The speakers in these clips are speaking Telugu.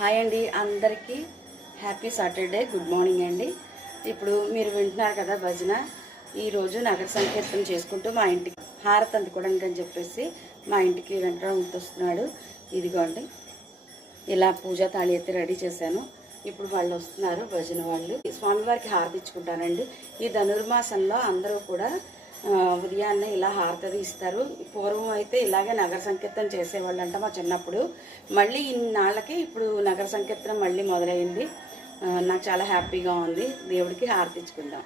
హాయ్ అండి, అందరికీ హ్యాపీ సాటర్డే, గుడ్ మార్నింగ్ అండి. ఇప్పుడు మీరు వింటున్నారు కదా భజన. ఈరోజు నగర సంకీర్తన చేసుకుంటూ మా ఇంటికి హారతి అందుకోవడానికి అని చెప్పేసి మా ఇంటికి వెంటనే వస్తున్నాడు. ఇదిగోండి, ఇలా పూజా తాళి అయితే రెడీ చేశాను. ఇప్పుడు వాళ్ళు వస్తున్నారు, భజన వాళ్ళు. స్వామివారికి హారతి ఇచ్చుకుంటానండి. ఈ ధనుర్మాసంలో అందరూ కూడా ఉదయాన్నే ఇలా హారతి ఇస్తారు. పూర్వం అయితే ఇలాగే నగర సంకీర్తన చేసేవాళ్ళు అంట మా చిన్నప్పుడు. మళ్ళీ ఇన్నాళ్ళకి ఇప్పుడు నగర సంకీర్తన మళ్ళీ మొదలైంది. నాకు చాలా హ్యాపీగా ఉంది. దేవుడికి హారతి ఇచ్చుకుందాం.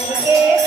Hare